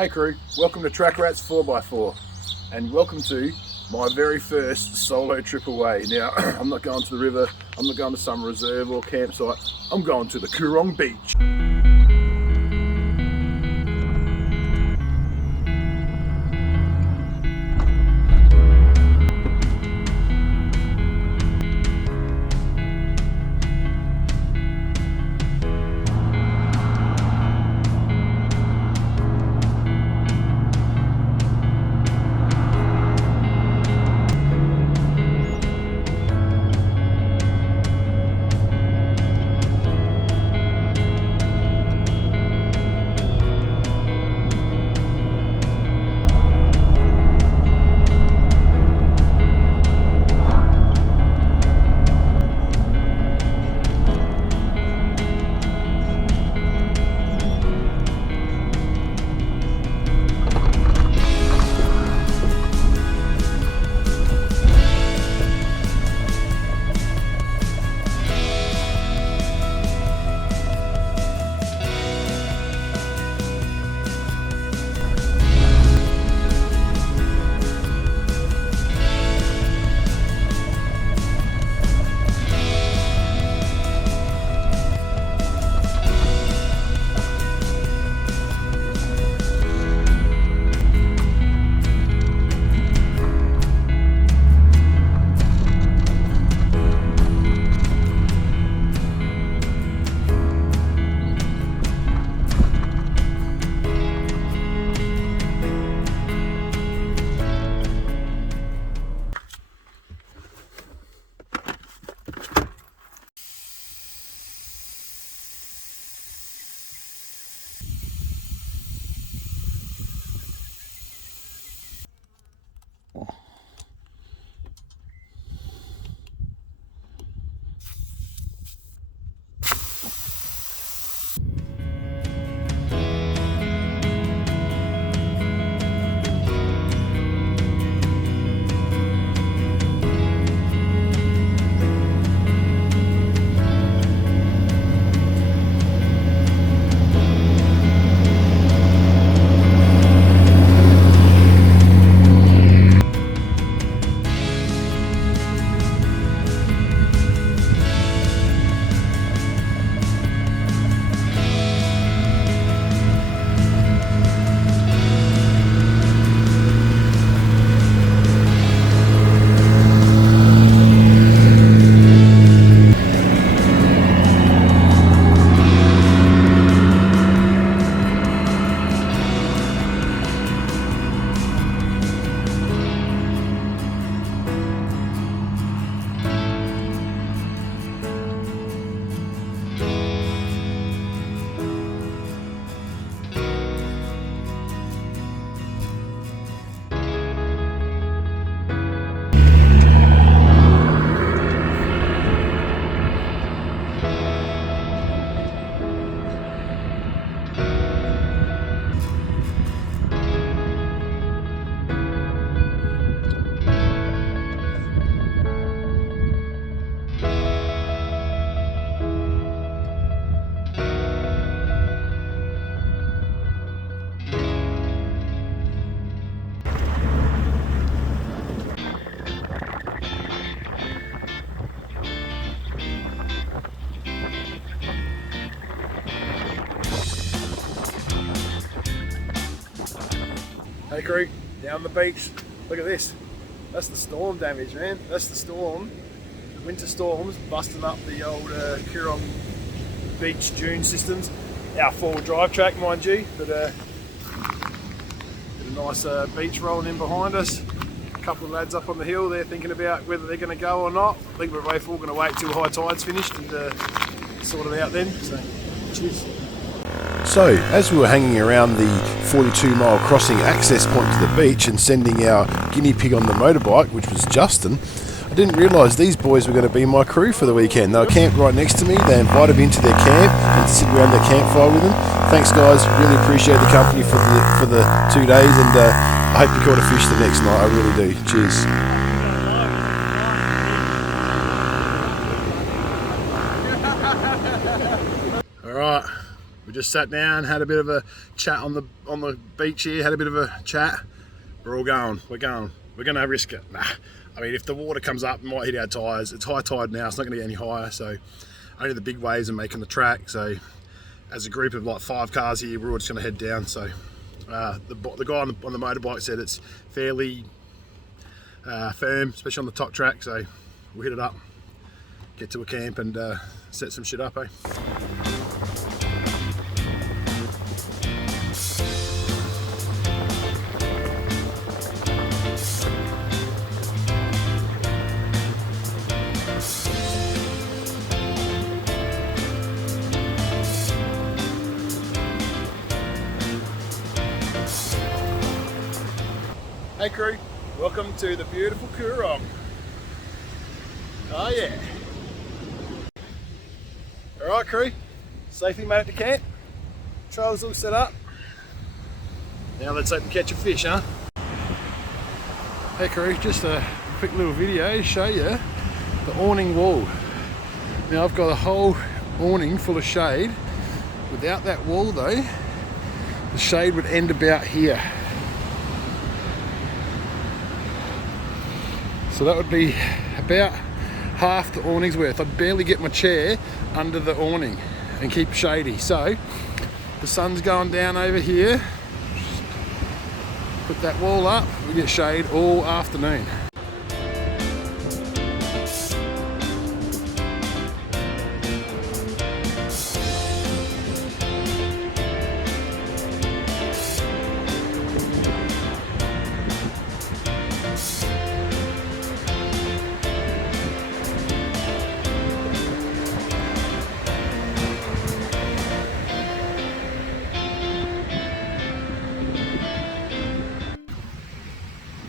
Hey crew, welcome to Track Rats 4x4 and welcome to my very first solo trip away. Now, I'm not going to the river, I'm not going to some reserve or campsite, I'm going to the Coorong beach. Hey crew, down the beach, look at this. That's the storm damage, man. That's the storm. Winter storms busting up the old Coorong beach dune systems. Our four-wheel drive track, mind you, but a nice beach rolling in behind us. A couple of lads up on the hill, they're thinking about whether they're going to go or not. I think we're both all going to wait till high tide's finished and sort it out then. So, cheers. So, as we were hanging around the 42-mile crossing access point to the beach and sending our guinea pig on the motorbike, which was Justin, I didn't realise these boys were going to be my crew for the weekend. They were camped right next to me. They invited me into their camp and to sit around their campfire with them. Thanks guys, really appreciate the company for the 2 days, and I hope you caught a fish the next night. I really do. Cheers. Alright, we just sat down, had a bit of a chat on the beach here, had a bit of a chat. We're all going. We're gonna risk it. Nah. I mean, if the water comes up, it might hit our tyres. It's high tide now. It's not going to get any higher. So only the big waves are making the track. So as a group of like 5 cars here, we're all just going to head down. So the guy on the motorbike said it's fairly firm, especially on the top track. So we'll hit it up, get to a camp and set some shit up, eh? Hey crew, welcome to the beautiful Coorong. Oh yeah. Alright crew, safely made it to camp. Trail's all set up. Now let's hope to catch a fish, huh? Hey crew, just a quick little video to show you the awning wall. Now I've got a whole awning full of shade. Without that wall though, the shade would end about here. So that would be about half the awning's worth. I'd barely get my chair under the awning and keep shady. So the sun's going down over here. Put that wall up, we get shade all afternoon.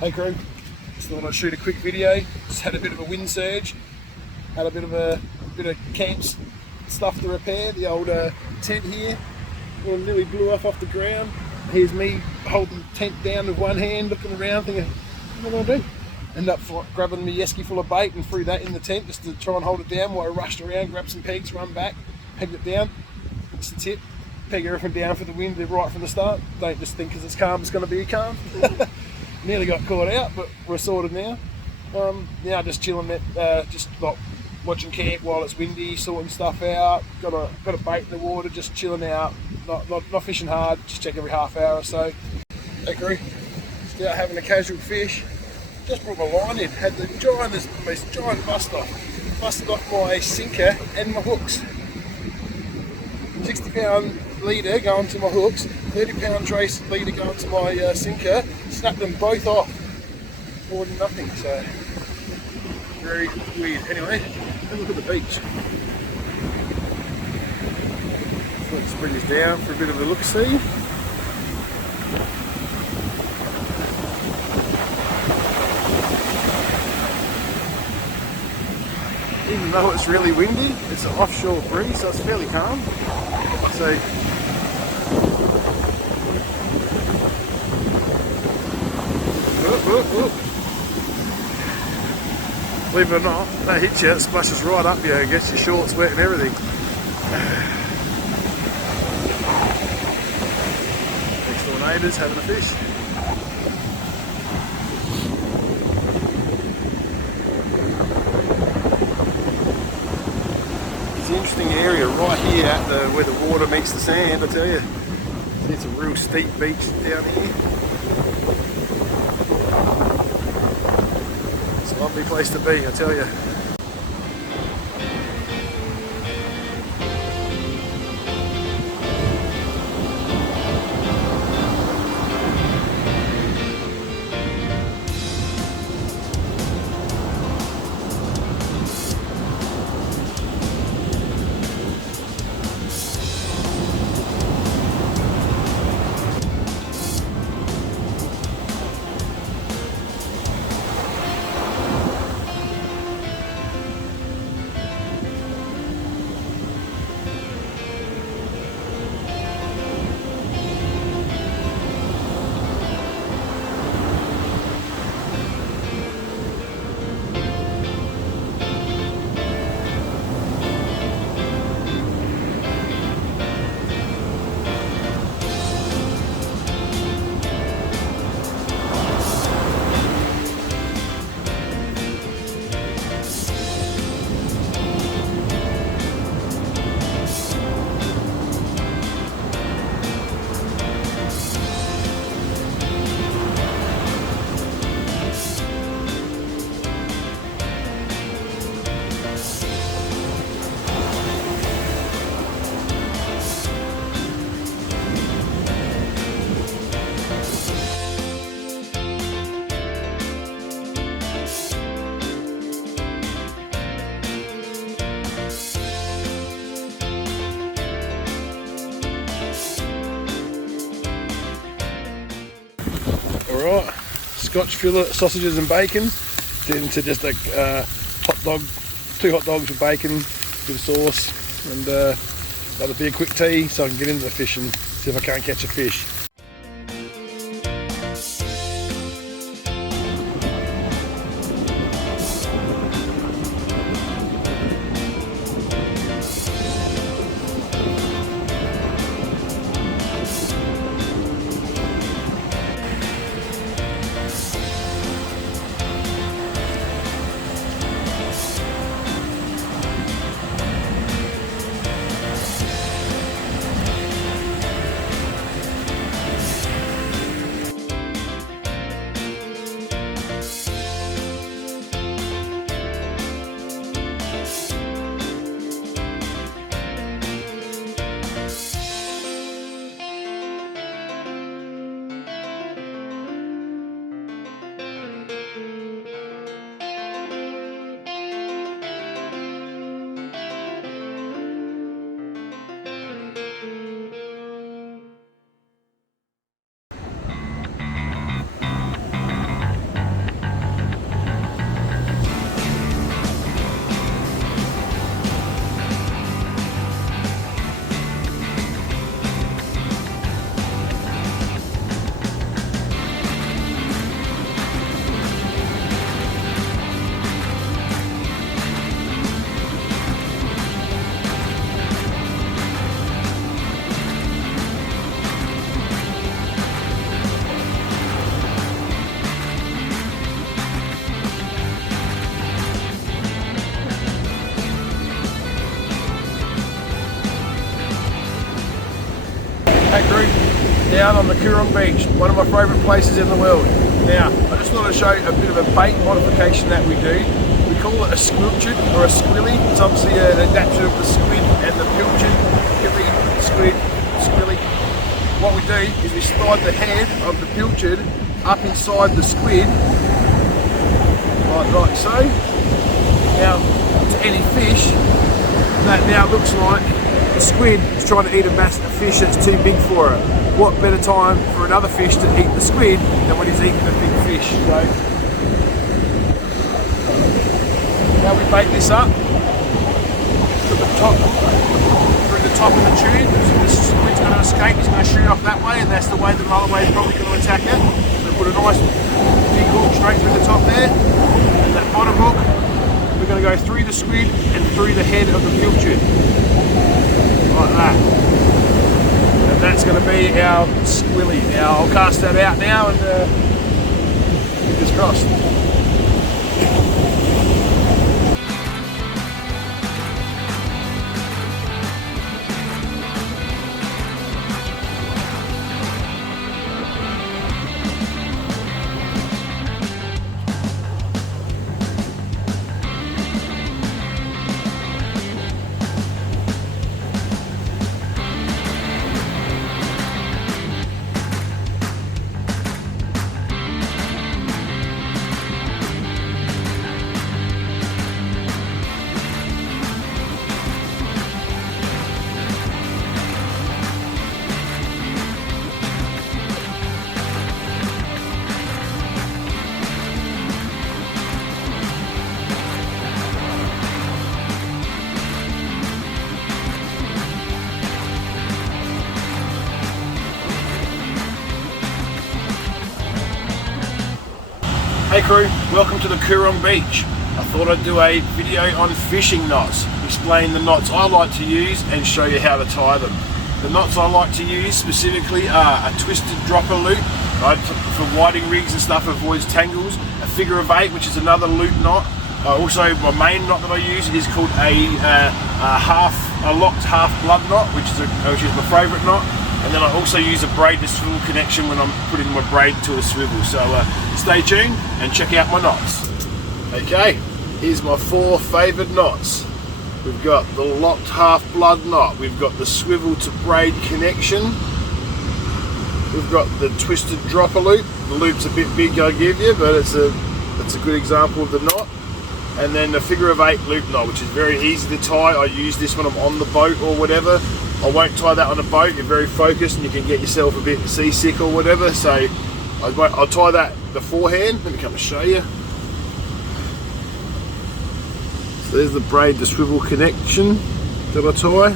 Hey crew, just thought I'd shoot a quick video. Just had a bit of a wind surge, had a bit of camps stuff to repair. The old tent here nearly blew off the ground. Here's me holding the tent down with one hand, looking around, thinking, what am I gonna do? End up grabbing my yesky full of bait and threw that in the tent just to try and hold it down while I rushed around, grabbed some pegs, run back, pegged it down. It's the tip, peg everything down for the wind right from the start. Don't just think because it's calm, it's gonna be calm. Nearly got caught out, but we're sorted now. Now just chilling, just like watching camp while it's windy, sorting stuff out. Got a bait in the water, just chilling out. Not fishing hard, just check every half hour or so. Hey crew, just out having a casual fish. Just brought my line in, had the most giant bust off. Busted off my sinker and my hooks. 60-pound leader going to my hooks, 30-pound trace leader going to my sinker, snapped them both off. More than nothing, so very weird. Anyway, have a look at the beach. So let's bring this down for a bit of a look-see. Even though it's really windy, it's an offshore breeze, so it's fairly calm. So believe it or not, that hits you, it splashes right up you and gets your shorts wet and everything. Next door neighbours having a fish. It's an interesting area right here at where the water meets the sand, I tell you. It's a real steep beach down here. It's a lovely place to be, I tell you. Alright, Scotch fillet, sausages and bacon, into just a hot dog, 2 hot dogs with bacon, bit of sauce, and another big quick tea so I can get into the fish and see if I can't catch a fish. Hey crew, down on the Coorong beach, one of my favourite places in the world. Now, I just wanted to show you a bit of a bait modification that we do. We call it a squilchard or a squilly. It's obviously an adaptation of the squid and the pilchard, pilly, squid, squilly. What we do is we slide the head of the pilchard up inside the squid, like so. Now, to any fish, that now looks like the squid is trying to eat a fish that's too big for it. What better time for another fish to eat the squid than when he's eating the big fish? So now we bait this up to the top, through the top of the tube. So the squid's going to escape, he's going to shoot off that way, and that's the way the other way is probably going to attack it. So put a nice big hook straight through the top there, and that bottom hook, we're going to go through the squid and through the head of the pilchard. Like that. And that's going to be our squilly. Now I'll cast that out now and fingers crossed. Hey crew, welcome to the Coorong beach. I thought I'd do a video on fishing knots, explain the knots I like to use and show you how to tie them. The knots I like to use specifically are a twisted dropper loop, right, for whiting rigs and stuff, avoids tangles, a figure of 8, which is another loop knot. Also, my main knot that I use is called a locked half blood knot, which is my favourite knot. And then I also use a braid to swivel connection when I'm putting my braid to a swivel. So stay tuned and check out my knots. Okay, here's my 4 favoured knots. We've got the locked half blood knot. We've got the swivel to braid connection. We've got the twisted dropper loop. The loop's a bit big, I give you, but it's a good example of the knot. And then the figure of 8 loop knot, which is very easy to tie. I use this when I'm on the boat or whatever. I won't tie that on a boat. You're very focused and you can get yourself a bit seasick or whatever. So I'll tie that beforehand. Let me come and show you. So there's the braid to swivel connection that I tie.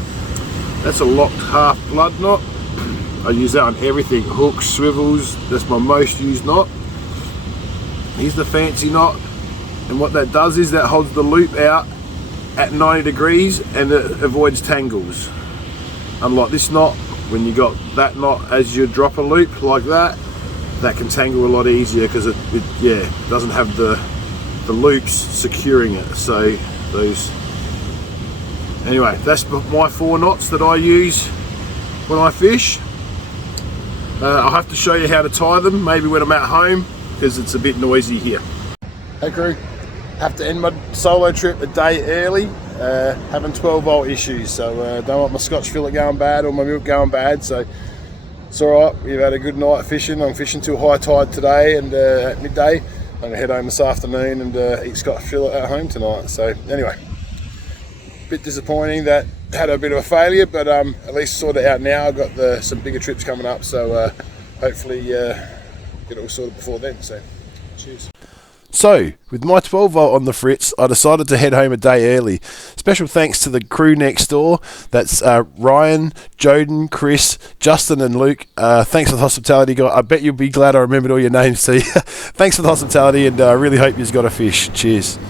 That's a locked half blood knot. I use that on everything, hooks, swivels. That's my most used knot. Here's the fancy knot, and what that does is that holds the loop out at 90 degrees and it avoids tangles. Unlike this knot, when you got that knot as you drop a loop like that, that can tangle a lot easier because it doesn't have the loops securing it. So those, anyway, that's my 4 knots that I use when I fish. I'll have to show you how to tie them maybe when I'm at home because it's a bit noisy here. Hey crew, have to end my solo trip a day early, having 12-volt issues, so don't want my scotch fillet going bad or my milk going bad, so it's alright. We've had a good night fishing. I'm fishing till high tide today, and at midday I'm going to head home this afternoon and eat scotch fillet at home tonight. So anyway, a bit disappointing that had a bit of a failure, but at least sort it out now. I've got some bigger trips coming up, so hopefully get it all sorted before then. So cheers. So, with my 12-volt on the fritz, I decided to head home a day early. Special thanks to the crew next door. That's Ryan, Joden, Chris, Justin and Luke. Thanks for the hospitality, guys. I bet you'll be glad I remembered all your names. So, thanks for the hospitality, and I really hope you've got a fish. Cheers.